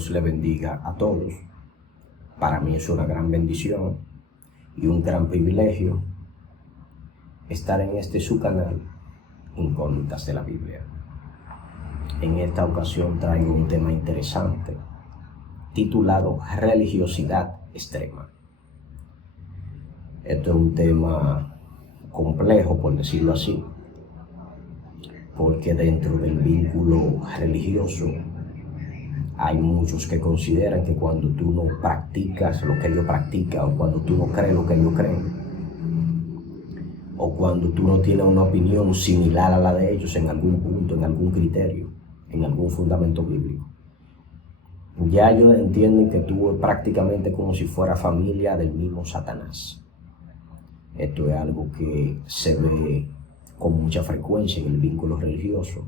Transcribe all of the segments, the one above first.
Dios le bendiga a todos. Para mí es una gran bendición y un gran privilegio estar en este su canal, Incógnitas de la Biblia. En esta ocasión traigo un tema interesante titulado Religiosidad extrema. Esto es un tema complejo, por decirlo así, porque dentro del vínculo religioso hay muchos que consideran que cuando tú no practicas lo que ellos practican, o cuando tú no crees lo que ellos creen, o cuando tú no tienes una opinión similar a la de ellos en algún punto, en algún criterio, en algún fundamento bíblico, ya ellos entienden que tú es prácticamente como si fuera familia del mismo Satanás. Esto es algo que se ve con mucha frecuencia en el vínculo religioso.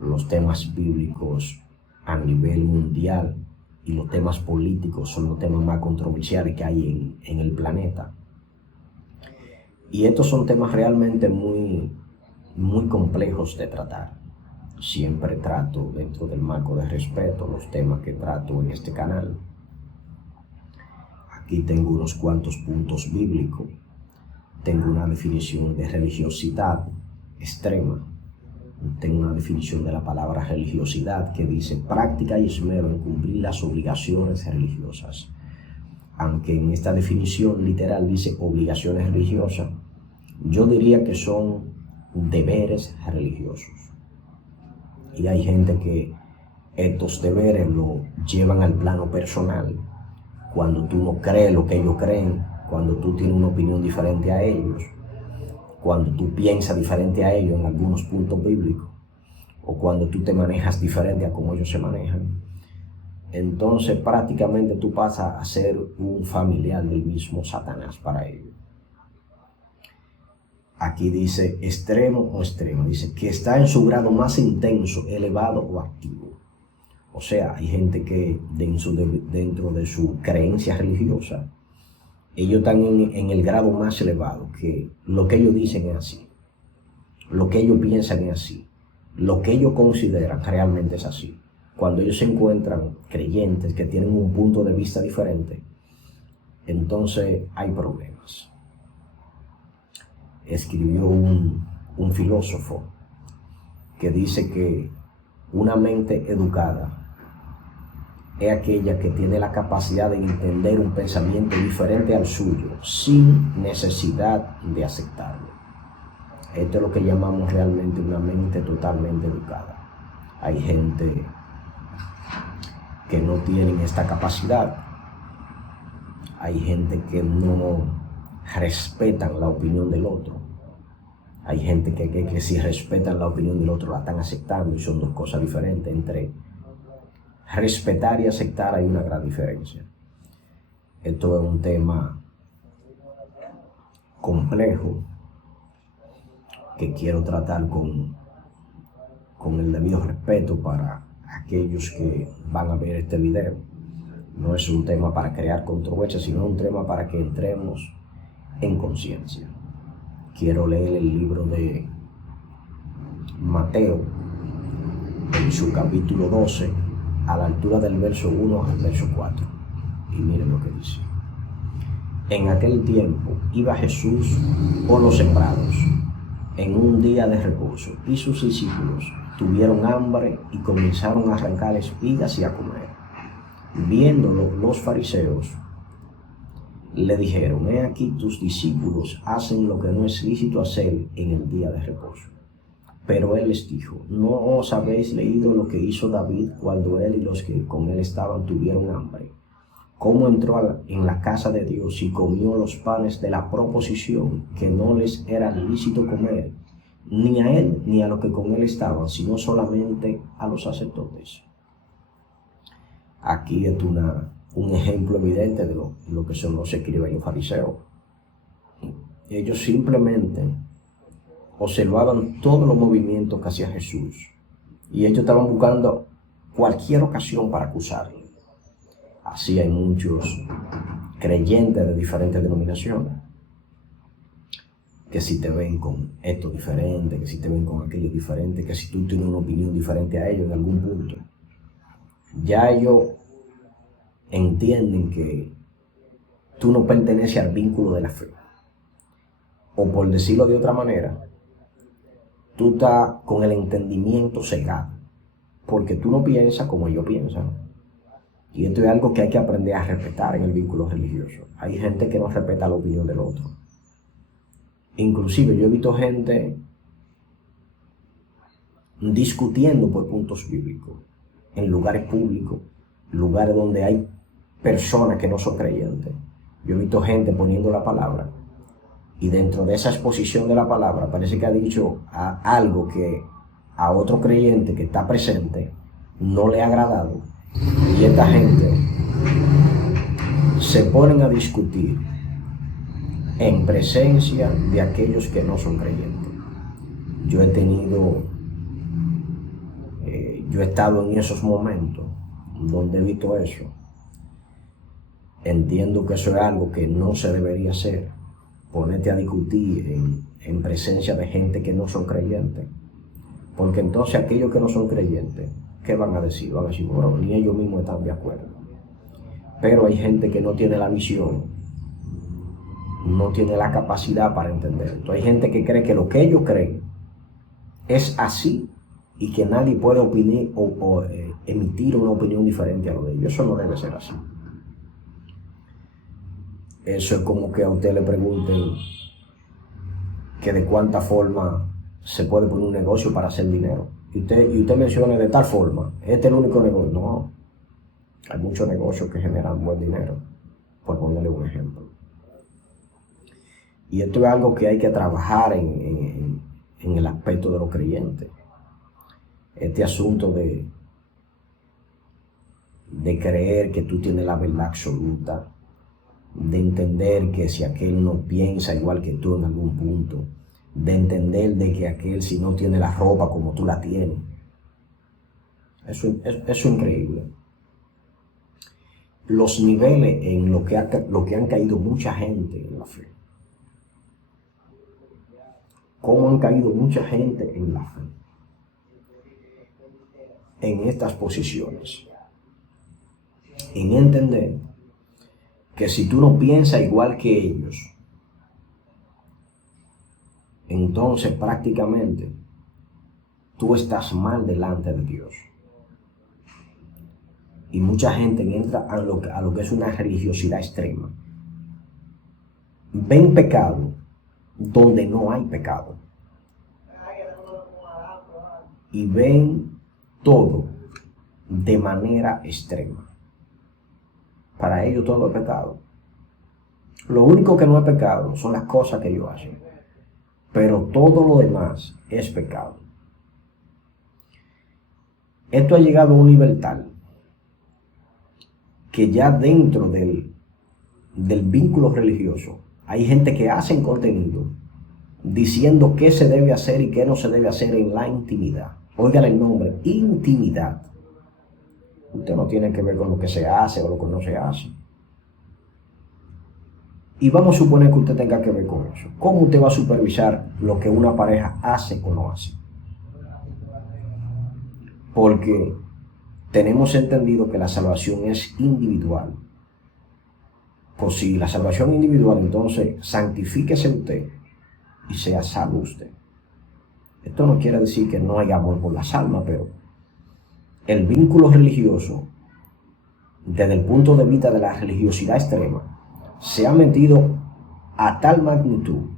Los temas bíblicos a nivel mundial y los temas políticos son los temas más controversiales que hay en el planeta. Y estos son temas realmente muy complejos de tratar. Siempre trato dentro del marco de respeto los temas que trato en este canal. Aquí tengo unos cuantos puntos bíblicos. Tengo una definición de religiosidad extrema. Tengo una definición de la palabra religiosidad que dice práctica y esmero en cumplir las obligaciones religiosas. Aunque en esta definición literal dice obligaciones religiosas, yo diría que son deberes religiosos. Y hay gente que estos deberes lo llevan al plano personal. Cuando tú no crees lo que ellos creen, cuando tú tienes una opinión diferente a ellos, cuando tú piensas diferente a ellos en algunos puntos bíblicos, o cuando tú te manejas diferente a cómo ellos se manejan, entonces prácticamente tú pasas a ser un familiar del mismo Satanás para ellos. Aquí dice extremo o extremo, dice que está en su grado más intenso, elevado o activo. O sea, hay gente que dentro de su creencia religiosa, ellos están en el grado más elevado, que lo que ellos dicen es así, lo que ellos piensan es así, lo que ellos consideran realmente es así. Cuando ellos se encuentran creyentes que tienen un punto de vista diferente, entonces hay problemas. Escribió un filósofo que dice que una mente educada es aquella que tiene la capacidad de entender un pensamiento diferente al suyo sin necesidad de aceptarlo. Esto es lo que llamamos realmente una mente totalmente educada. Hay gente que no tienen esta capacidad. Hay gente que no respetan la opinión del otro. Hay gente que si respetan la opinión del otro la están aceptando, y son dos cosas diferentes. Entre respetar y aceptar hay una gran diferencia. Esto es un tema complejo que quiero tratar con el debido respeto para aquellos que van a ver este video. No es un tema para crear controversia, sino un tema para que entremos en conciencia. Quiero leer el libro de Mateo, en su capítulo 12, a la altura del verso 1 al verso 4. Y miren lo que dice. En aquel tiempo iba Jesús por los sembrados en un día de reposo, y sus discípulos tuvieron hambre y comenzaron a arrancar espigas y a comer. Viéndolo los fariseos, le dijeron: he aquí tus discípulos hacen lo que no es lícito hacer en el día de reposo. Pero él les dijo: ¿no os habéis leído lo que hizo David cuando él y los que con él estaban tuvieron hambre? Cómo entró en la casa de Dios y comió los panes de la proposición que no les era lícito comer, ni a él ni a los que con él estaban, sino solamente a los sacerdotes. Aquí es un ejemplo evidente de lo que son los escribas y los fariseos. Ellos simplemente observaban todos los movimientos que hacía Jesús, y ellos estaban buscando cualquier ocasión para acusarle. Así hay muchos creyentes de diferentes denominaciones que si te ven con esto diferente, que si te ven con aquello diferente, que si tú tienes una opinión diferente a ellos en algún punto, Ya ellos entienden que tú no perteneces al vínculo de la fe. O por decirlo de otra manera, tú estás con el entendimiento cegado, porque tú no piensas como ellos piensan. Y esto es algo que hay que aprender a respetar en el vínculo religioso. Hay gente que no respeta la opinión del otro. Inclusive yo he visto gente discutiendo por puntos bíblicos en lugares públicos, lugares donde hay personas que no son creyentes. Yo he visto gente poniendo la palabra y dentro de esa exposición de la palabra parece que ha dicho algo que a otro creyente que está presente no le ha agradado, y esta gente se ponen a discutir en presencia de aquellos que no son creyentes. Yo he estado en esos momentos donde he visto eso. Entiendo que eso es algo que no se debería hacer, ponerte a discutir en presencia de gente que no son creyentes, porque entonces aquellos que no son creyentes, ¿qué van a decir? Van a decir, bueno, ni ellos mismos están de acuerdo. Pero hay gente que no tiene la visión, no tiene la capacidad para entender. Entonces hay gente que cree que lo que ellos creen es así y que nadie puede opinar o emitir una opinión diferente a lo de ellos. Eso no debe ser así. Eso es como que a usted le pregunten que de cuánta forma se puede poner un negocio para hacer dinero. Y usted menciona de tal forma, este es el único negocio. No, hay muchos negocios que generan buen dinero, por ponerle un ejemplo. Y esto es algo que hay que trabajar en el aspecto de los creyentes. Este asunto de creer que tú tienes la verdad absoluta, de entender que si aquel no piensa igual que tú en algún punto, de entender de que aquel si no tiene la ropa como tú la tienes. Eso es increíble. Los niveles en lo que han caído mucha gente en la fe. Cómo han caído mucha gente en la fe. En estas posiciones. En entender que si tú no piensas igual que ellos, entonces prácticamente tú estás mal delante de Dios. Y mucha gente entra a lo que es una religiosidad extrema. Ven pecado donde no hay pecado. Y ven todo de manera extrema. Para ellos todo es pecado. Lo único que no es pecado son las cosas que ellos hacen. Pero todo lo demás es pecado. Esto ha llegado a un nivel tal que ya dentro del vínculo religioso hay gente que hace contenido diciendo qué se debe hacer y qué no se debe hacer en la intimidad. Óigale el nombre, intimidad. Usted no tiene que ver con lo que se hace o lo que no se hace. Y vamos a suponer que usted tenga que ver con eso. ¿Cómo usted va a supervisar lo que una pareja hace o no hace? Porque tenemos entendido que la salvación es individual. Pues si la salvación es individual, entonces santifíquese usted y sea salvo usted. Esto no quiere decir que no haya amor por las almas, pero el vínculo religioso, desde el punto de vista de la religiosidad extrema, se ha metido a tal magnitud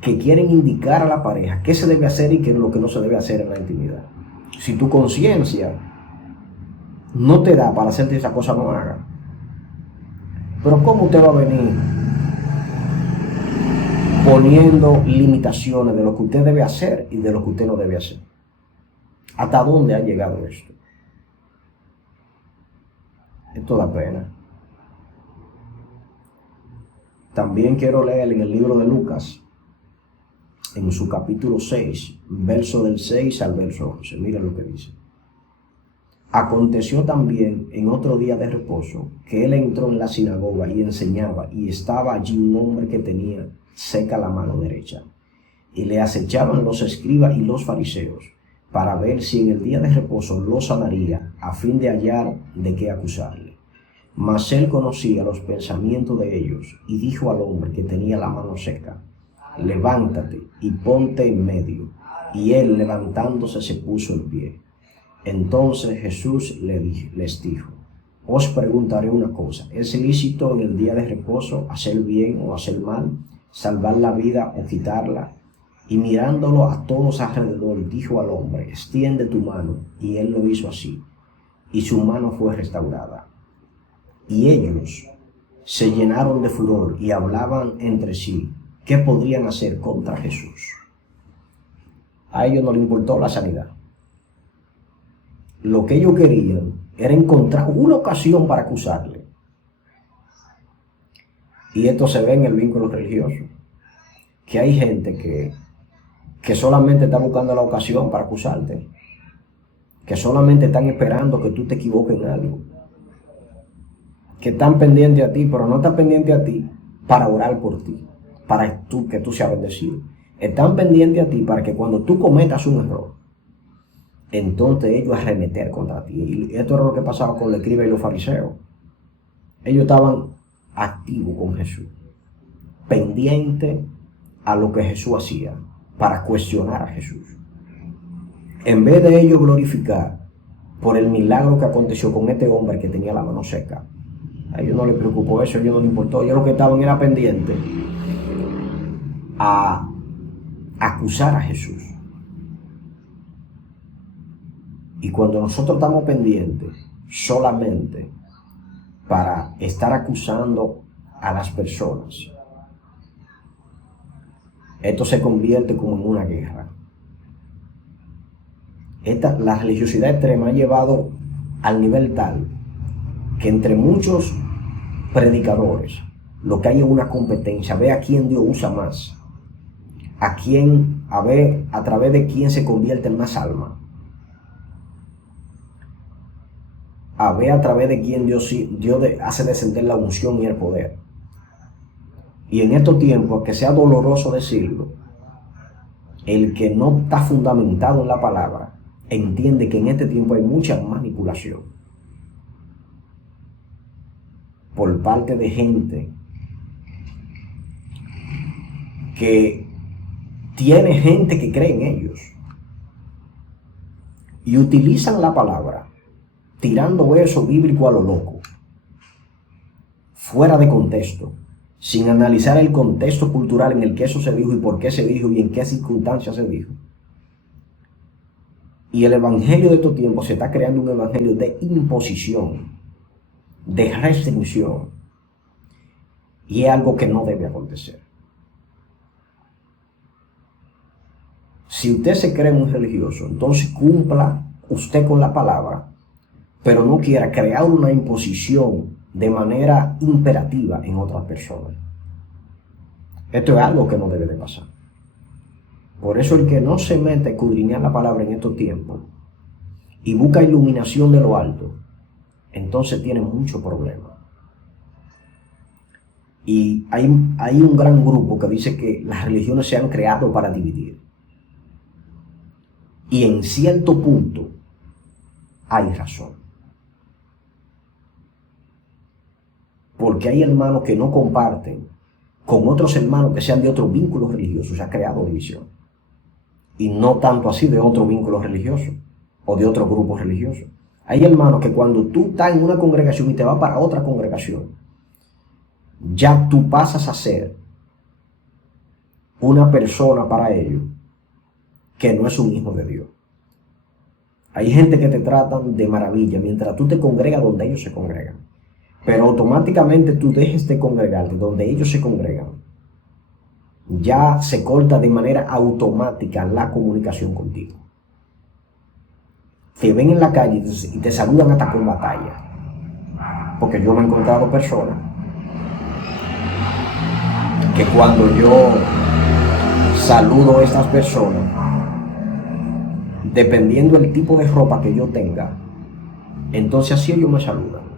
que quieren indicar a la pareja qué se debe hacer y qué es lo que no se debe hacer en la intimidad. Si tu conciencia no te da para hacerte esa cosa, no haga. Pero ¿cómo usted va a venir poniendo limitaciones de lo que usted debe hacer y de lo que usted no debe hacer? ¿Hasta dónde ha llegado esto? Esto da pena. También quiero leer en el libro de Lucas, en su capítulo 6, verso del 6 al verso 11. Miren lo que dice. Aconteció también en otro día de reposo que él entró en la sinagoga y enseñaba, y estaba allí un hombre que tenía seca la mano derecha. Y le acechaban los escribas y los fariseos para ver si en el día de reposo lo sanaría, a fin de hallar de qué acusarle. Mas él conocía los pensamientos de ellos, y dijo al hombre que tenía la mano seca: levántate y ponte en medio. Y él, levantándose, se puso en pie. Entonces Jesús les dijo: os preguntaré una cosa, ¿es lícito en el día de reposo hacer bien o hacer mal, salvar la vida o quitarla? Y mirándolo a todos alrededor, dijo al hombre: extiende tu mano. Y él lo hizo así, y su mano fue restaurada. Y ellos se llenaron de furor y hablaban entre sí qué podrían hacer contra Jesús. A ellos no les importó la sanidad. Lo que ellos querían era encontrar una ocasión para acusarle. Y esto se ve en el vínculo religioso, que hay gente que solamente está buscando la ocasión para acusarte, que solamente están esperando que tú te equivoques en algo, que están pendientes a ti, pero no están pendientes a ti para orar por ti, para que tú seas bendecido. Están pendientes a ti para que cuando tú cometas un error, entonces ellos arremeter contra ti. Y esto era lo que pasaba con los escribas y los fariseos. Ellos estaban activos con Jesús, pendientes a lo que Jesús hacía, para cuestionar a Jesús. En vez de ellos glorificar por el milagro que aconteció con este hombre que tenía la mano seca, a ellos no les preocupó eso, a ellos no les importó. Ellos lo que estaban era pendientes a acusar a Jesús. Y cuando nosotros estamos pendientes solamente para estar acusando a las personas, esto se convierte como en una guerra. La religiosidad extrema ha llevado al nivel tal que entre muchos predicadores lo que hay es una competencia, a ver a quién Dios usa más, a ver a través de quién se convierte en más alma, a ver a través de quién Dios hace descender la unción y el poder. Y en estos tiempos, que sea doloroso decirlo, el que no está fundamentado en la palabra entiende que en este tiempo hay mucha manipulación por parte de gente que tiene gente que cree en ellos y utilizan la palabra tirando verso bíblico a lo loco, fuera de contexto, sin analizar el contexto cultural en el que eso se dijo y por qué se dijo y en qué circunstancias se dijo. Y el evangelio de estos tiempos se está creando un evangelio de imposición, de restricción, y es algo que no debe acontecer. Si usted se cree un religioso, entonces cumpla usted con la palabra, pero no quiera crear una imposición de manera imperativa en otras personas. Esto es algo que no debe de pasar. Por eso el que no se mete a escudriñar la palabra en estos tiempos y busca iluminación de lo alto, entonces tiene mucho problema. Y hay un gran grupo que dice que las religiones se han creado para dividir. Y en cierto punto hay razón. Porque hay hermanos que no comparten con otros hermanos que sean de otros vínculos religiosos. Se ha creado división. Y no tanto así de otro vínculo religioso o de otro grupo religioso. Hay hermanos que cuando tú estás en una congregación y te vas para otra congregación, ya tú pasas a ser una persona para ellos que no es un hijo de Dios. Hay gente que te tratan de maravilla mientras tú te congregas donde ellos se congregan. Pero automáticamente tú dejes de congregarte donde ellos se congregan, ya se corta de manera automática la comunicación contigo. Te ven en la calle y te saludan hasta con batalla. Porque yo me he encontrado personas que cuando yo saludo a estas personas, dependiendo del tipo de ropa que yo tenga, entonces así ellos me saludan.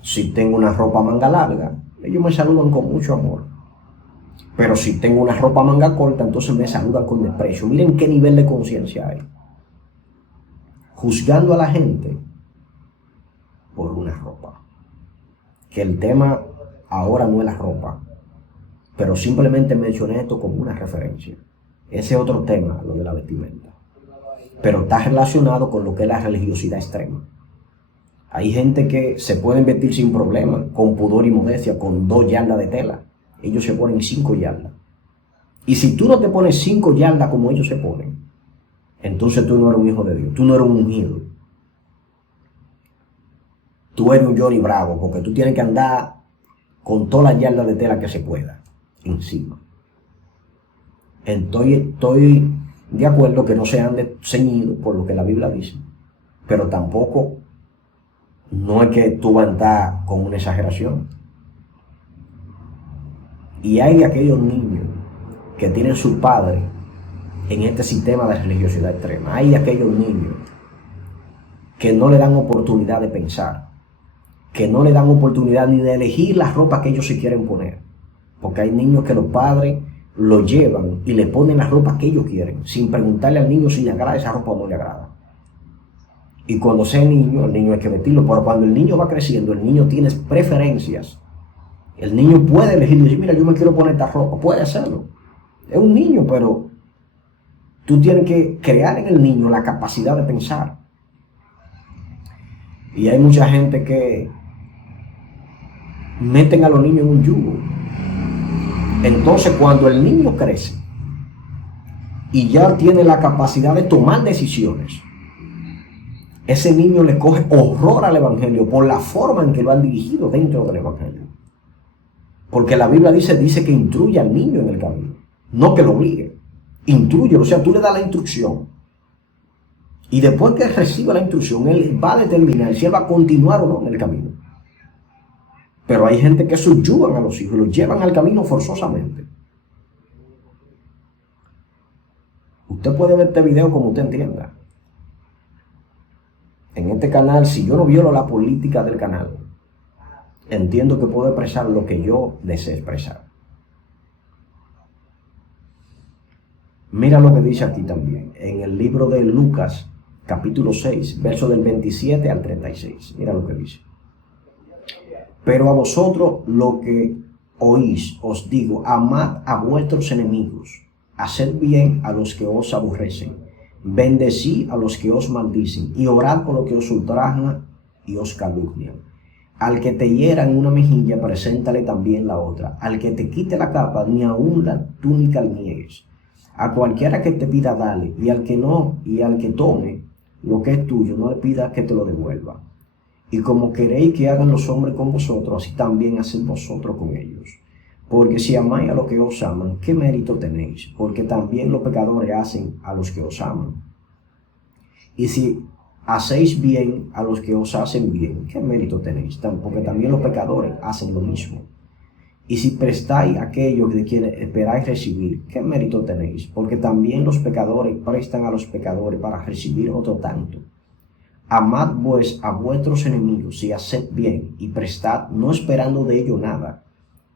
Si tengo una ropa manga larga, ellos me saludan con mucho amor. Pero si tengo una ropa manga corta, entonces me saludan con desprecio. Miren qué nivel de conciencia hay. juzgando a la gente por una ropa. Que el tema ahora no es la ropa, pero simplemente mencioné esto como una referencia. Ese es otro tema, lo de la vestimenta. Pero está relacionado con lo que es la religiosidad extrema. Hay gente que se pueden vestir sin problema, con pudor y modestia, con 2 yardas de tela. Ellos se ponen 5 yardas. Y si tú no te pones 5 yardas como ellos se ponen, entonces tú no eres un hijo de Dios, tú no eres un ungido. Tú eres un Johnny Bravo, porque tú tienes que andar con todas las yardas de tela que se pueda encima. Estoy de acuerdo que no se ande ceñido por lo que la Biblia dice, pero tampoco no es que tú vas a andar con una exageración. Y hay de aquellos niños que tienen su padre en este sistema de religiosidad extrema. Hay de aquellos niños que no le dan oportunidad de pensar, que no le dan oportunidad ni de elegir la ropa que ellos se quieren poner. Porque hay niños que los padres lo llevan y le ponen la ropa que ellos quieren, sin preguntarle al niño si le agrada esa ropa o no le agrada. Y cuando sea niño, el niño hay que vestirlo. Pero cuando el niño va creciendo, el niño tiene preferencias. El niño puede elegir y decir, mira, yo me quiero poner esta ropa. Puede hacerlo. Es un niño, pero tú tienes que crear en el niño la capacidad de pensar. Y hay mucha gente que meten a los niños en un yugo. Entonces, cuando el niño crece y ya tiene la capacidad de tomar decisiones, ese niño le coge horror al evangelio por la forma en que lo han dirigido dentro del evangelio. Porque la Biblia dice que instruye al niño en el camino, no que lo obligue. Instruye, o sea, tú le das la instrucción. Y después que él reciba la instrucción, él va a determinar si él va a continuar o no en el camino. Pero hay gente que subyugan a los hijos, los llevan al camino forzosamente. Usted puede ver este video como usted entienda. En este canal, si yo no violo la política del canal, entiendo que puedo expresar lo que yo deseo expresar. Mira lo que dice aquí también, en el libro de Lucas, capítulo 6, verso del 27 al 36. Mira lo que dice. Pero a vosotros lo que oís, os digo, amad a vuestros enemigos, haced bien a los que os aborrecen, bendecid a los que os maldicen, y orad por los que os ultrajan y os calumnian. Al que te hiera en una mejilla, preséntale también la otra. Al que te quite la capa, ni aun la túnica le niegues. A cualquiera que te pida, dale, y al que tome lo que es tuyo, no le pidas que te lo devuelva. Y como queréis que hagan los hombres con vosotros, así también haced vosotros con ellos. Porque si amáis a los que os aman, ¿qué mérito tenéis? Porque también los pecadores hacen a los que os aman. Y si hacéis bien a los que os hacen bien, ¿qué mérito tenéis? Porque también los pecadores hacen lo mismo. Y si prestáis aquello de quien esperáis recibir, ¿qué mérito tenéis? Porque también los pecadores prestan a los pecadores para recibir otro tanto. Amad pues a vuestros enemigos y haced bien, y prestad, no esperando de ello nada.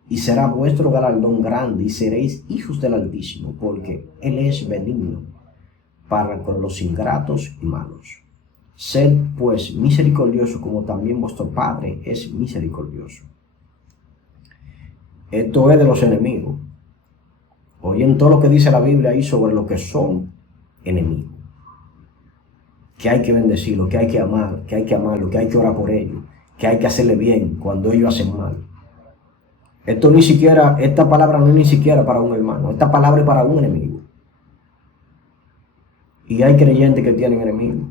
Y será vuestro galardón grande, y seréis hijos del Altísimo, porque Él es benigno para con los ingratos y malos. Sed pues misericordiosos, como también vuestro Padre es misericordioso. Esto es de los enemigos. Oyen todo lo que dice la Biblia ahí sobre lo que son enemigos. Que hay que bendecirlo, que hay que amar, que hay que amarlo, que hay que orar por ellos, que hay que hacerle bien cuando ellos hacen mal. Esta palabra no es ni siquiera para un hermano, esta palabra es para un enemigo. Y hay creyentes que tienen enemigos.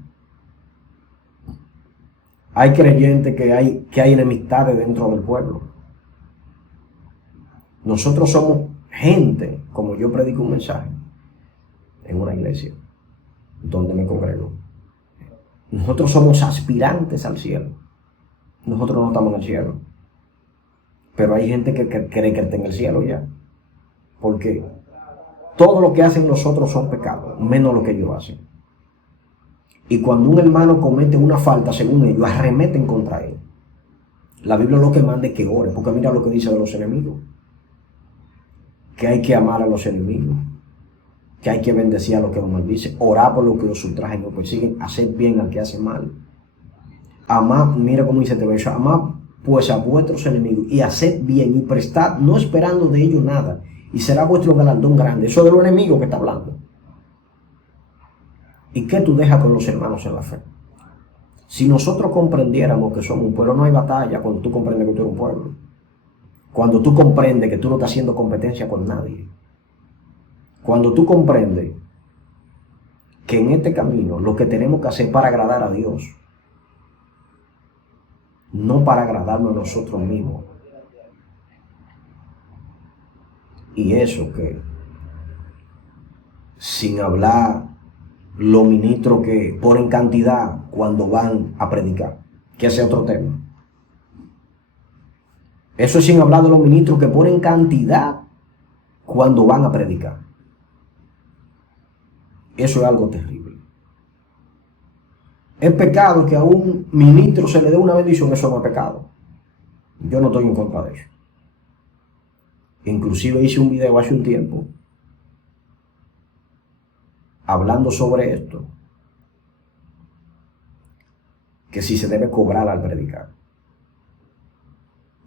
Hay creyentes que hay enemistades dentro del pueblo. Nosotros somos gente, como yo predico un mensaje en una iglesia donde me congrego. Nosotros somos aspirantes al cielo. Nosotros no estamos en el cielo. Pero hay gente que cree que está en el cielo ya. Porque todo lo que hacen nosotros son pecados, menos lo que ellos hacen. Y cuando un hermano comete una falta, según ellos, arremeten contra él. La Biblia lo que manda es que ore, porque mira lo que dice de los enemigos. Que hay que amar a los enemigos. que hay que bendecir a los que os maldicen, orar por los que os ultrajan y os persiguen, hacer bien al que hace mal. Amad, mira cómo dice este verso, amad pues a vuestros enemigos y haced bien y prestad, no esperando de ellos nada, y será vuestro galardón grande. Eso de los enemigos que está hablando. ¿Y qué tú dejas con los hermanos en la fe? Si nosotros comprendiéramos que somos un pueblo, no hay batalla cuando tú comprendes que tú eres un pueblo. Cuando tú comprendes que tú no estás haciendo competencia con nadie. Cuando tú comprendes que en este camino lo que tenemos que hacer para agradar a Dios, no para agradarnos a nosotros mismos. Y eso que, sin hablar los ministros que ponen cantidad cuando van a predicar, que ese es otro tema. Eso es sin hablar de los ministros que ponen cantidad cuando van a predicar. Eso es algo terrible. Es pecado que a un ministro se le dé una bendición, eso no es pecado. Yo no estoy en contra de eso. Inclusive hice un video hace un tiempo hablando sobre esto, que si se debe cobrar al predicar.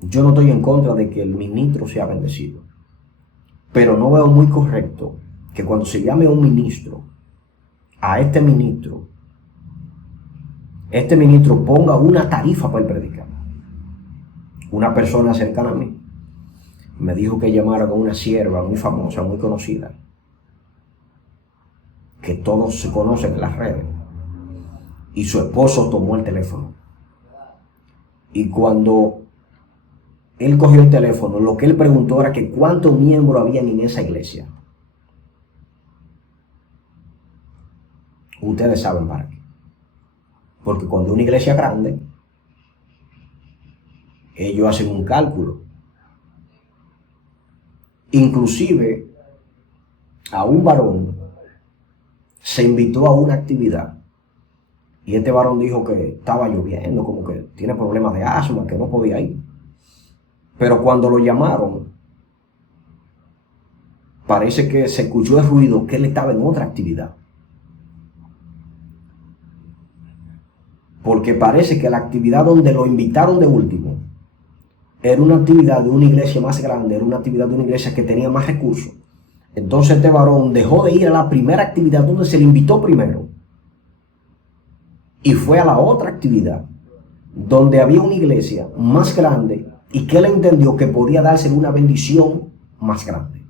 Yo no estoy en contra de que el ministro sea bendecido, pero no veo muy correcto que cuando se llame a un ministro, a este ministro ponga una tarifa para el predicar. Una persona cercana a mí me dijo que llamara a una sierva muy famosa, muy conocida, que todos se conocen en las redes, y su esposo tomó el teléfono. Y cuando él cogió el teléfono, lo que él preguntó era que cuántos miembros habían en esa iglesia. Ustedes saben para qué. Porque cuando una iglesia es grande, ellos hacen un cálculo. Inclusive a un varón se invitó a una actividad y este varón dijo que estaba lloviendo, como que tiene problemas de asma, que no podía ir. Pero cuando lo llamaron, parece que se escuchó el ruido que él estaba en otra actividad. Porque parece que la actividad donde lo invitaron de último era una actividad de una iglesia más grande, era una actividad de una iglesia que tenía más recursos. Entonces este varón dejó de ir a la primera actividad donde se le invitó primero y fue a la otra actividad donde había una iglesia más grande y que él entendió que podía darse una bendición más grande.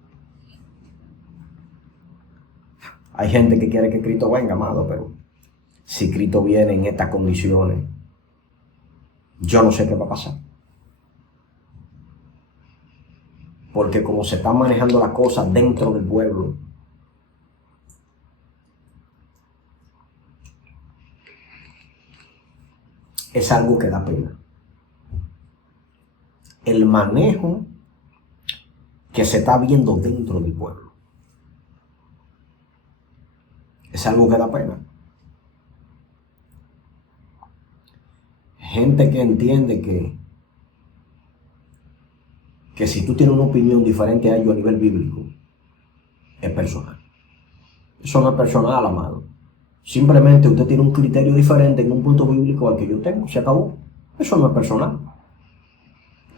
Hay gente que quiere que Cristo venga, amado, pero si Cristo viene en estas condiciones, yo no sé qué va a pasar. Porque como se están manejando las cosas dentro del pueblo, es algo que da pena. El manejo que se está viendo dentro del pueblo es algo que da pena. Gente que entiende que si tú tienes una opinión diferente a ellos a nivel bíblico, es personal. Eso no es personal, amado. Simplemente usted tiene un criterio diferente en un punto bíblico al que yo tengo, se acabó. Eso no es personal.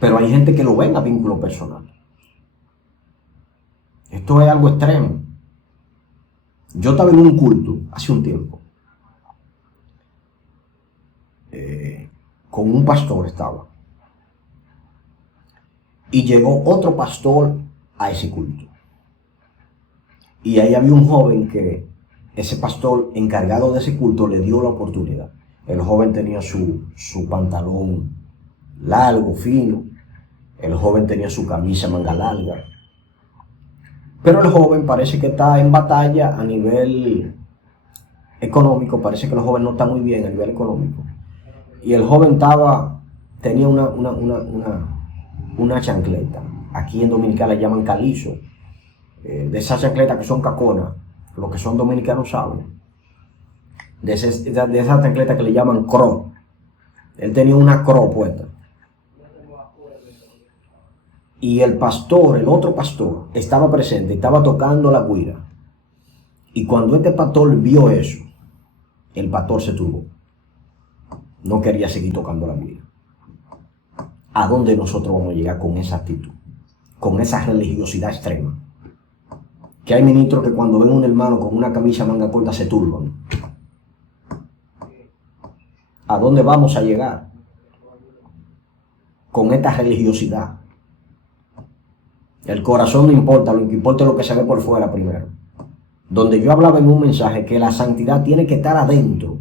Pero hay gente que lo ven a vínculo personal. Esto es algo extremo. Yo estaba en un culto hace un tiempo. Con un pastor estaba. Y llegó otro pastor a ese culto. Y ahí había un joven que ese pastor encargado de ese culto le dio la oportunidad. El joven tenía su pantalón largo, fino. El joven tenía su camisa manga larga. Pero el joven parece que está en batalla a nivel económico. Parece que el joven no está muy bien a nivel económico. Y el joven tenía una chancleta. Aquí en Dominicana le llaman calizo. De esas chancletas que son caconas. Los que son dominicanos saben. De esas chancletas que le llaman cro. Él tenía una cro puesta. Y el otro pastor, estaba presente, estaba tocando la güira. Y cuando este pastor vio eso, el pastor se turbó. No quería seguir tocando la Biblia. ¿A dónde nosotros vamos a llegar con esa actitud? Con esa religiosidad extrema. Que hay ministros que cuando ven a un hermano con una camisa manga corta se turban. ¿A dónde vamos a llegar con esta religiosidad? El corazón no importa, lo que importa es lo que se ve por fuera primero. Donde yo hablaba en un mensaje que la santidad tiene que estar adentro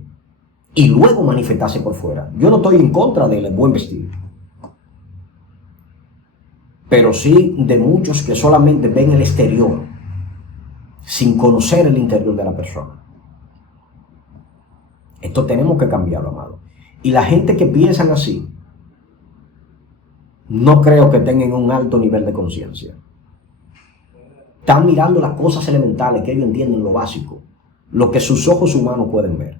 y luego manifestarse por fuera. Yo no estoy en contra del buen vestir, pero sí de muchos que solamente ven el exterior sin conocer el interior de la persona. Esto tenemos que cambiarlo, amado. Y la gente que piensan así, no creo que tengan un alto nivel de conciencia. Están mirando las cosas elementales que ellos entienden, lo básico, lo que sus ojos humanos pueden ver.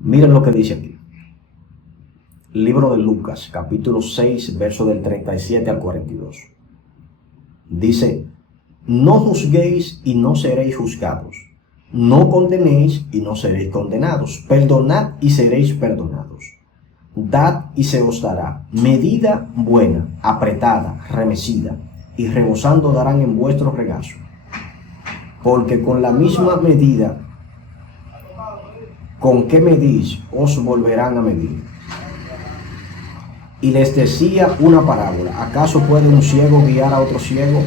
Miren lo que dice aquí. Libro de Lucas, capítulo 6, verso del 37 al 42. Dice: no juzguéis y no seréis juzgados. No condenéis y no seréis condenados. Perdonad y seréis perdonados. Dad y se os dará. Medida buena, apretada, remecida y rebosando darán en vuestro regazo. Porque con la misma medida con que medís, os volverán a medir. Y les decía una parábola: ¿acaso puede un ciego guiar a otro ciego?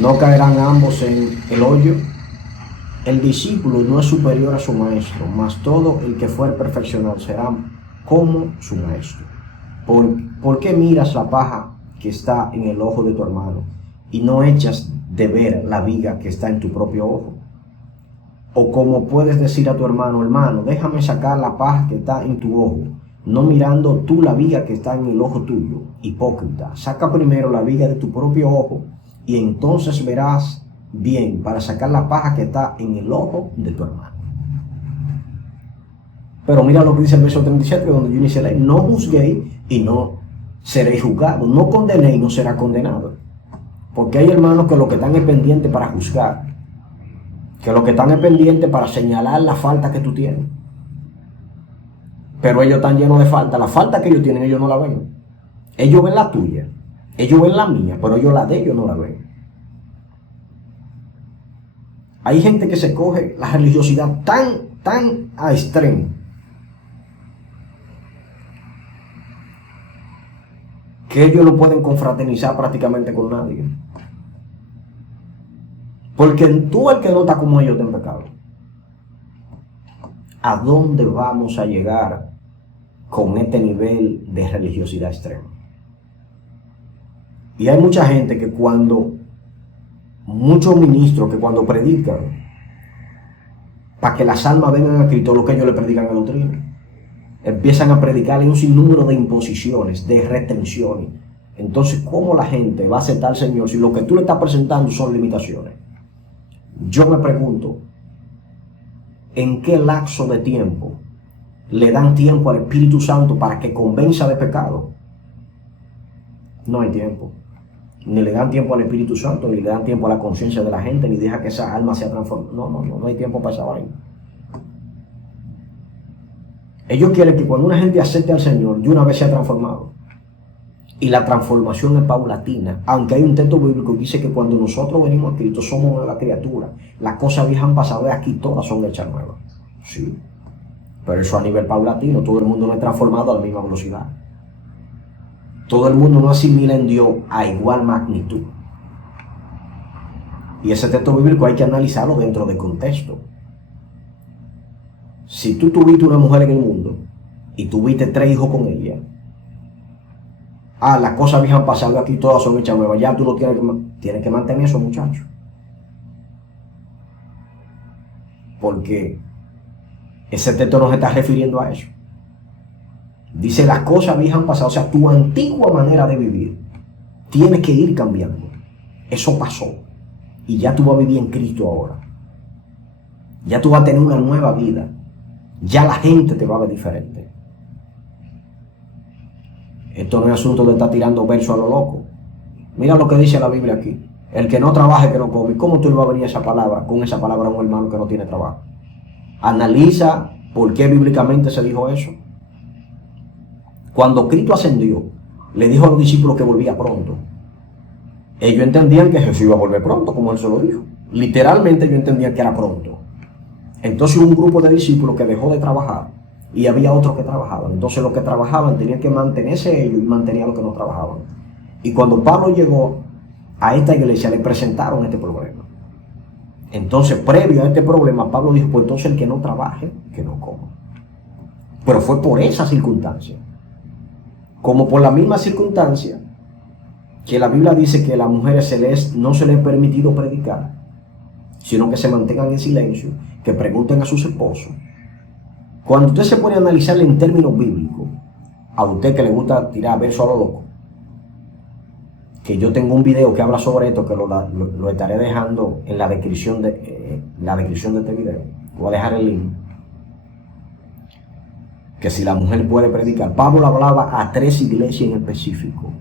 ¿No caerán ambos en el hoyo? El discípulo no es superior a su maestro, mas todo el que fuere perfeccionado será como su maestro. ¿Por qué miras la paja que está en el ojo de tu hermano y no echas de ver la viga que está en tu propio ojo? O como puedes decir a tu hermano: hermano, déjame sacar la paja que está en tu ojo, no mirando tú la viga que está en el ojo tuyo. Hipócrita, saca primero la viga de tu propio ojo y entonces verás bien para sacar la paja que está en el ojo de tu hermano. Pero mira lo que dice el verso 37, donde yo inicié: no juzguéis y no seréis juzgados. No condenéis y no será condenado. Porque hay hermanos que lo que están es pendiente para juzgar, que lo que están es pendiente para señalar la falta que tú tienes. Pero ellos están llenos de falta. La falta que ellos tienen, ellos no la ven. Ellos ven la tuya, ellos ven la mía, pero ellos la de ellos no la ven. Hay gente que se coge la religiosidad tan a extremo que ellos no pueden confraternizar prácticamente con nadie. Porque tú, el que no está como ellos, está en pecado. ¿A dónde vamos a llegar con este nivel de religiosidad extrema? Y hay mucha gente que muchos ministros que cuando predican, para que las almas vengan a Cristo, lo que ellos le predican es doctrina. Empiezan a predicarle un sinnúmero de imposiciones, de restricciones. Entonces, ¿cómo la gente va a aceptar al Señor si lo que tú le estás presentando son limitaciones? Yo me pregunto, ¿en qué lapso de tiempo le dan tiempo al Espíritu Santo para que convenza de pecado? No hay tiempo. Ni le dan tiempo al Espíritu Santo, ni le dan tiempo a la conciencia de la gente, ni deja que esa alma sea transformada. No hay tiempo para esa vaina. Ellos quieren que cuando una gente acepte al Señor, de una vez sea transformado. Y la transformación es paulatina. Aunque hay un texto bíblico que dice que cuando nosotros venimos a Cristo somos nueva criatura. Las cosas viejas han pasado y aquí todas son hechas nuevas. Sí. Pero eso a nivel paulatino. Todo el mundo no es transformado a la misma velocidad. Todo el mundo no asimila en Dios a igual magnitud. Y ese texto bíblico hay que analizarlo dentro del contexto. Si tú tuviste una mujer en el mundo y tuviste 3 hijos con ella, las cosas viejas han pasado y aquí todas son hechas nuevas, ya tú no tienes que mantener eso, muchachos. Porque ese texto no se está refiriendo a eso. Dice: las cosas viejas han pasado, o sea, tu antigua manera de vivir tiene que ir cambiando. Eso pasó. Y ya tú vas a vivir en Cristo ahora. Ya tú vas a tener una nueva vida. Ya la gente te va a ver diferente. Esto no es asunto de estar tirando versos a lo loco. Mira lo que dice la Biblia aquí. El que no trabaja, que no come. ¿Cómo tú le vas a venir esa palabra, con esa palabra a un hermano que no tiene trabajo? Analiza por qué bíblicamente se dijo eso. Cuando Cristo ascendió, le dijo a los discípulos que volvía pronto. Ellos entendían que Jesús iba a volver pronto, como él se lo dijo. Literalmente ellos entendían que era pronto. Entonces hubo un grupo de discípulos que dejó de trabajar y había otros que trabajaban. Entonces los que trabajaban tenían que mantenerse ellos y mantener a los que no trabajaban. Y cuando Pablo llegó a esta iglesia, le presentaron este problema. Entonces, previo a este problema, Pablo dijo, pues entonces el que no trabaje, que no coma. Pero fue por esa circunstancia. Como por la misma circunstancia que la Biblia dice que a las mujeres no se les ha permitido predicar, sino que se mantengan en silencio, que pregunten a sus esposos. Cuando usted se pone a analizarle en términos bíblicos, a usted que le gusta tirar versos a lo loco, que yo tengo un video que habla sobre esto, que lo estaré dejando en la descripción de este video. Voy a dejar el link. Que si la mujer puede predicar. Pablo hablaba a 3 iglesias en específico.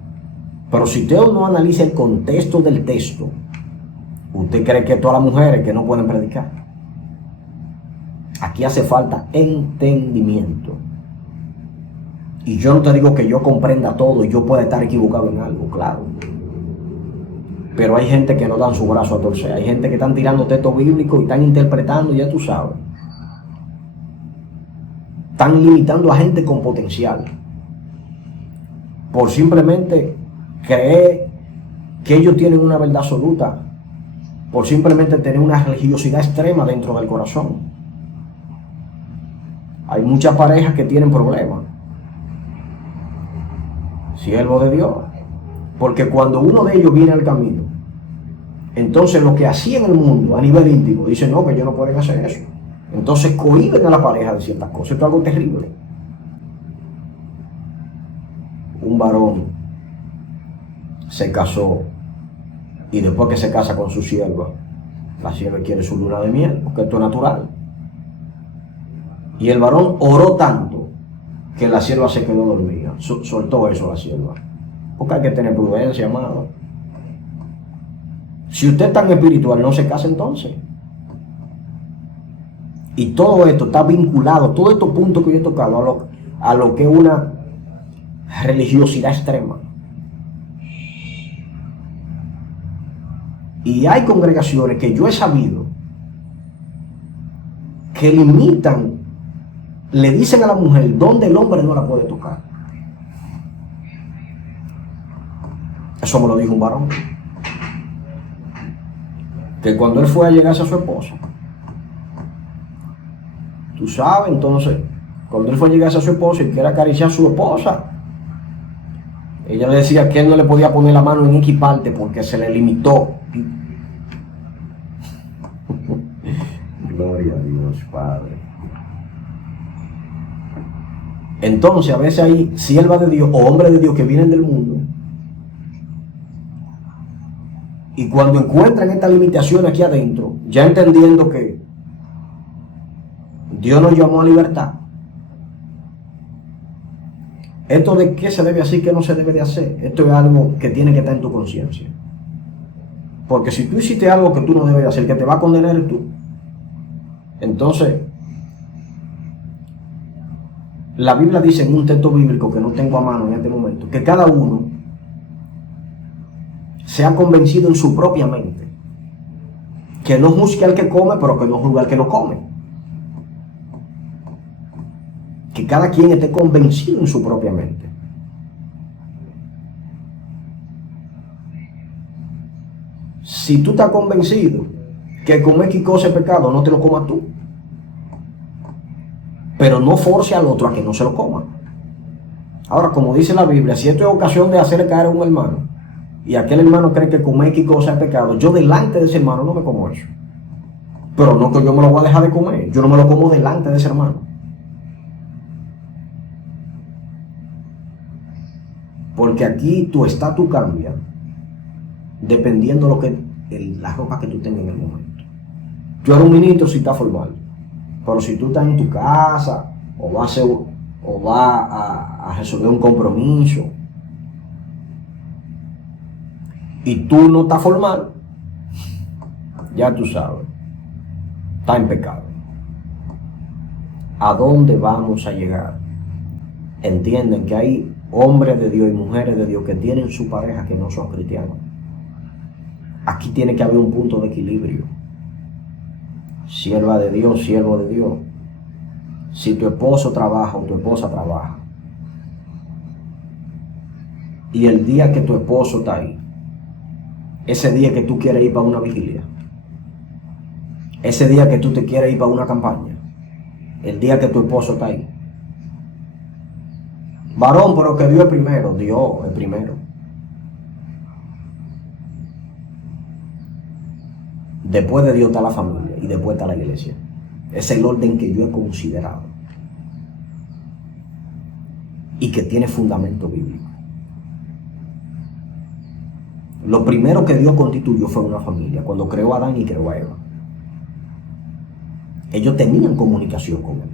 Pero si usted no analiza el contexto del texto, usted cree que todas las mujeres que no pueden predicar. Aquí hace falta entendimiento. Y yo no te digo que yo comprenda todo y yo pueda estar equivocado en algo, claro. Pero hay gente que no dan su brazo a torcer. Hay gente que están tirando textos bíblicos y están interpretando, ya tú sabes. Están limitando a gente con potencial. Por simplemente creer que ellos tienen una verdad absoluta. Por simplemente tener una religiosidad extrema dentro del corazón. Hay muchas parejas que tienen problemas. Siervo de Dios. Porque cuando uno de ellos viene al camino, entonces lo que hacía en el mundo a nivel íntimo, dicen no, que ellos no pueden hacer eso. Entonces cohíben a la pareja de ciertas cosas. Esto es algo terrible. Un varón se casó y después que se casa con su sierva, la sierva quiere su luna de miel, porque esto es natural. Y el varón oró tanto que la sierva se quedó dormida. Soltó eso la sierva. Porque hay que tener prudencia, amado. Si usted es tan espiritual, no se casa entonces. Y todo esto está vinculado, todos estos puntos que yo he tocado, a lo que es una religiosidad extrema. Y hay congregaciones que yo he sabido que limitan, le dicen a la mujer donde el hombre no la puede tocar. Eso me lo dijo un varón. Que cuando él fue a llegarse a su esposa, tú sabes, entonces, cuando él fue a llegarse a su esposa y quiere acariciar a su esposa, ella le decía que él no le podía poner la mano en X parte porque se le limitó. Gloria a Dios, Padre. Entonces, a veces hay siervas de Dios o hombres de Dios que vienen del mundo y cuando encuentran esta limitación aquí adentro, ya entendiendo que Dios nos llamó a libertad, esto de qué se debe hacer y qué no se debe de hacer, esto es algo que tiene que estar en tu conciencia. Porque si tú hiciste algo que tú no debes de hacer, que te va a condenar tú, entonces la Biblia dice en un texto bíblico que no tengo a mano en este momento, que cada uno sea convencido en su propia mente, que no juzgue al que come, pero que no juzgue al que no come. Que cada quien esté convencido en su propia mente. Si tú estás convencido que comer X cosa es pecado, no te lo comas tú. Pero no force al otro a que no se lo coma. Ahora, como dice la Biblia, si esto es ocasión de hacerle caer a un hermano, y aquel hermano cree que comer X cosa es pecado, yo delante de ese hermano no me como eso. Pero no que yo me lo voy a dejar de comer, yo no me lo como delante de ese hermano. Porque aquí tu estatus cambia dependiendo la ropa que tú tengas en el momento. Tú eres un ministro si estás formal, pero si tú estás en tu casa o vas a resolver un compromiso y tú no estás formal, ya tú sabes, está en pecado. ¿A dónde vamos a llegar? Entienden que hay hombres de Dios y mujeres de Dios que tienen su pareja que no son cristianos. Aquí tiene que haber un punto de equilibrio. Sierva de Dios, siervo de Dios. Si tu esposo trabaja o tu esposa trabaja, y el día que tu esposo está ahí, ese día que tú quieres ir para una vigilia, ese día que tú te quieres ir para una campaña, el día que tu esposo está ahí, varón, pero que Dios es primero, Dios es primero. Después de Dios está la familia y después está la iglesia. Es el orden que yo he considerado y que tiene fundamento bíblico. Lo primero que Dios constituyó fue una familia, cuando creó a Adán y creó a Eva. Ellos tenían comunicación con él.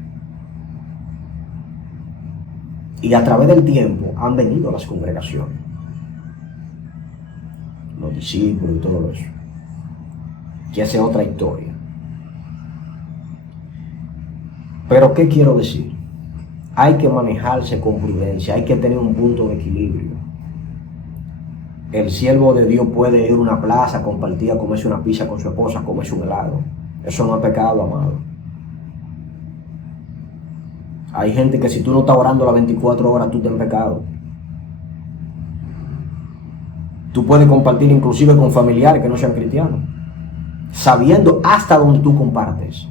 Y a través del tiempo han venido las congregaciones, los discípulos y todo eso, que esa es otra historia. Pero ¿qué quiero decir? Hay que manejarse con prudencia, hay que tener un punto de equilibrio. El siervo de Dios puede ir a una plaza, compartir, comerse una pizza con su esposa, comerse un helado. Eso no es pecado, amado. Hay gente que si tú no estás orando las 24 horas, tú estás en pecado. Tú puedes compartir inclusive con familiares que no sean cristianos, sabiendo hasta dónde tú compartes.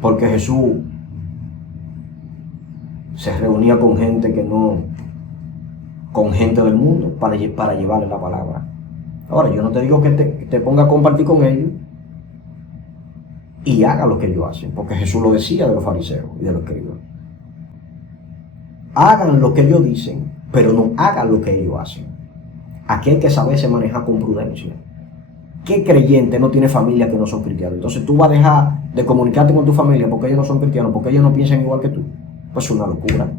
Porque Jesús se reunía con gente que no, con gente del mundo para llevarle la palabra. Ahora, yo no te digo que te ponga a compartir con ellos y haga lo que ellos hacen, porque Jesús lo decía de los fariseos y de los escribas. Hagan lo que ellos dicen, pero no hagan lo que ellos hacen. Aquí hay que saberse manejar con prudencia. ¿Qué creyente no tiene familia que no son cristianos? Entonces tú vas a dejar de comunicarte con tu familia porque ellos no son cristianos, porque ellos no piensan igual que tú. Pues es una locura.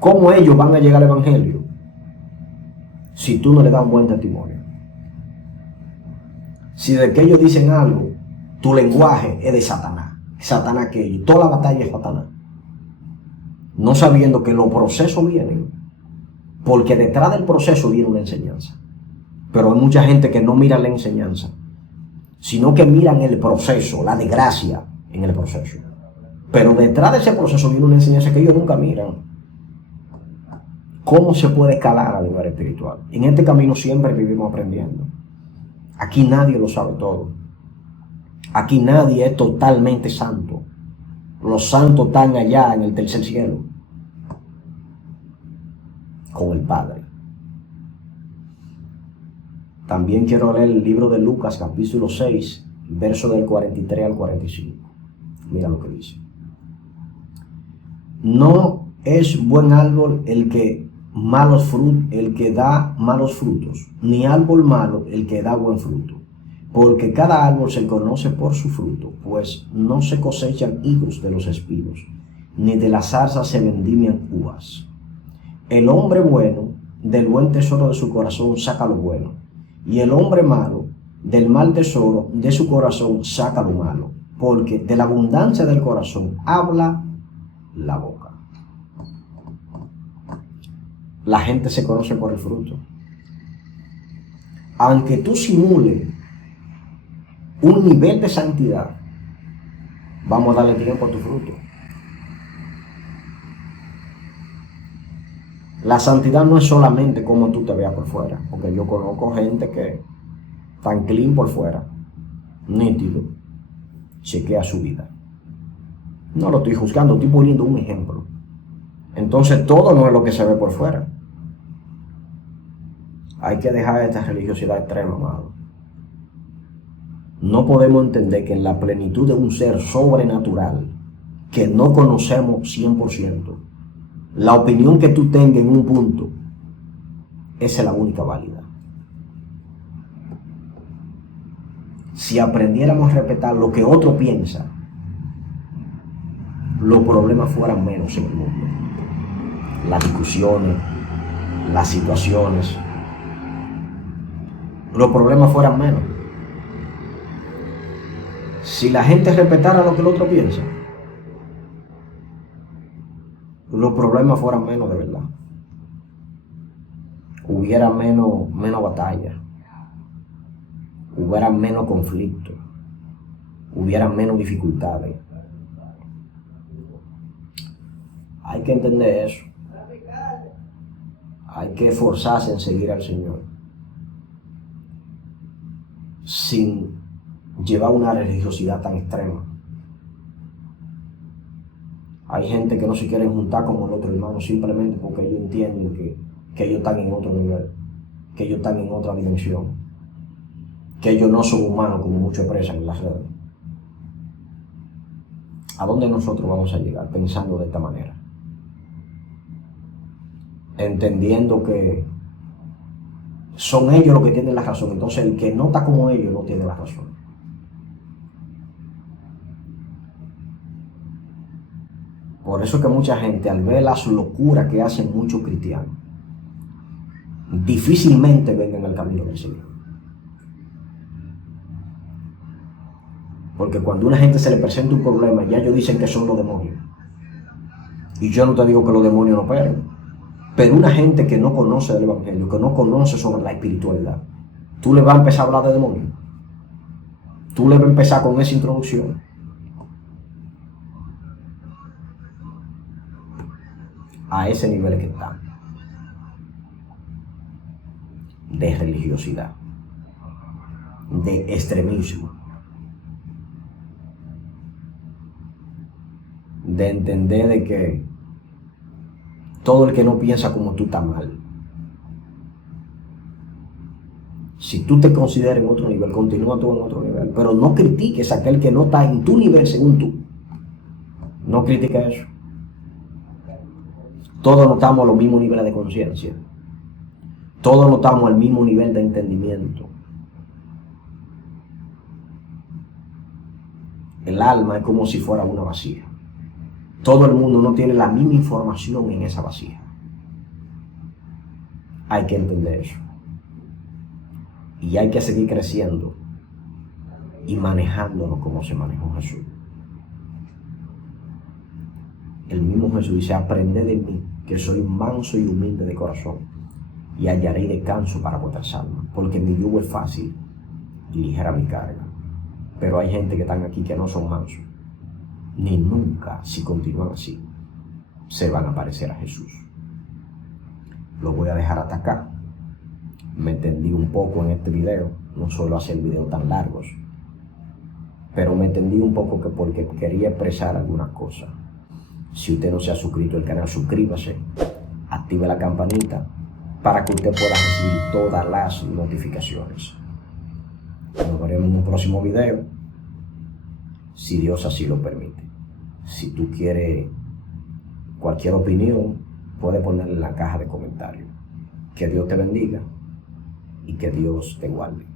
¿Cómo ellos van a llegar al evangelio si tú no le das un buen testimonio? Si de que ellos dicen algo, tu lenguaje es de Satanás. Satanás que ellos, toda la batalla es Satanás. No sabiendo que los procesos vienen, porque detrás del proceso viene una enseñanza. Pero hay mucha gente que no mira la enseñanza, sino que miran el proceso, la desgracia en el proceso. Pero detrás de ese proceso viene una enseñanza que ellos nunca miran. ¿Cómo se puede escalar al nivel espiritual? En este camino siempre vivimos aprendiendo. Aquí nadie lo sabe todo. Aquí nadie es totalmente santo. Los santos están allá en el tercer cielo, con el Padre. También quiero leer el libro de Lucas, capítulo 6, verso del 43 al 45. Mira lo que dice. No es buen árbol el que da malos frutos, ni árbol malo el que da buen fruto. Porque cada árbol se conoce por su fruto, pues no se cosechan higos de los espinos, ni de las zarzas se vendimian uvas. El hombre bueno del buen tesoro de su corazón saca lo bueno, y el hombre malo del mal tesoro de su corazón saca lo malo, porque de la abundancia del corazón habla la boca. La gente se conoce por el fruto. Aunque tú simules un nivel de santidad, vamos a darle tiempo a tu fruto. La santidad no es solamente como tú te veas por fuera, porque yo conozco gente que tan clean por fuera, nítido, chequea su vida. No lo estoy juzgando, estoy poniendo un ejemplo. Entonces todo no es lo que se ve por fuera. Hay que dejar esta religiosidad extrema, amado. No podemos entender que en la plenitud de un ser sobrenatural que no conocemos 100%, la opinión que tú tengas en un punto, esa es la única válida. Si aprendiéramos a respetar lo que otro piensa, los problemas fueran menos en el mundo. Las discusiones, las situaciones, los problemas fueran menos. Si la gente respetara lo que el otro piensa, los problemas fueran menos de verdad. Hubiera menos batalla, hubiera menos conflicto, hubiera menos dificultades. Hay que entender eso. Hay que esforzarse en seguir al Señor sin llevar una religiosidad tan extrema. Hay gente que no se quiere juntar con el otro hermano simplemente porque ellos entienden que ellos están en otro nivel, que ellos están en otra dimensión, que ellos no son humanos como muchos expresan en las redes. ¿A dónde nosotros vamos a llegar pensando de esta manera? Entendiendo que son ellos los que tienen la razón, entonces el que no está como ellos no tiene la razón. Por eso es que mucha gente, al ver las locuras que hacen muchos cristianos, difícilmente ven en el camino del Señor. Porque cuando a una gente se le presenta un problema, ya ellos dicen que son los demonios. Y yo no te digo que los demonios no operen, pero una gente que no conoce del Evangelio, que no conoce sobre la espiritualidad, tú le vas a empezar a hablar de demonios. Tú le vas a empezar con esa introducción. A ese nivel que está de religiosidad, de extremismo, de entender de que todo el que no piensa como tú está mal. Si tú te consideras en otro nivel, continúa tú en otro nivel, pero no critiques a aquel que no está en tu nivel según tú. No critiques eso. Todos no estamos a los mismos niveles de conciencia. Todos no estamos al mismo nivel de entendimiento. El alma es como si fuera una vasija. Todo el mundo no tiene la misma información en esa vasija. Hay que entender eso. Y hay que seguir creciendo y manejándonos como se manejó Jesús. El mismo Jesús dice: aprended de mí, que soy manso y humilde de corazón, y hallaréis descanso para vuestras almas, porque mi yugo es fácil y ligera mi carga. Pero hay gente que están aquí que no son mansos, ni nunca, si continúan así, se van a parecer a Jesús. Lo voy a dejar hasta acá. Me entendí un poco en este video, no suelo hacer videos tan largos, pero me entendí un poco que porque quería expresar algunas cosas. Si usted no se ha suscrito al canal, suscríbase, active la campanita para que usted pueda recibir todas las notificaciones. Nos veremos en un próximo video, si Dios así lo permite. Si tú quieres cualquier opinión, puedes ponerla en la caja de comentarios. Que Dios te bendiga y que Dios te guarde.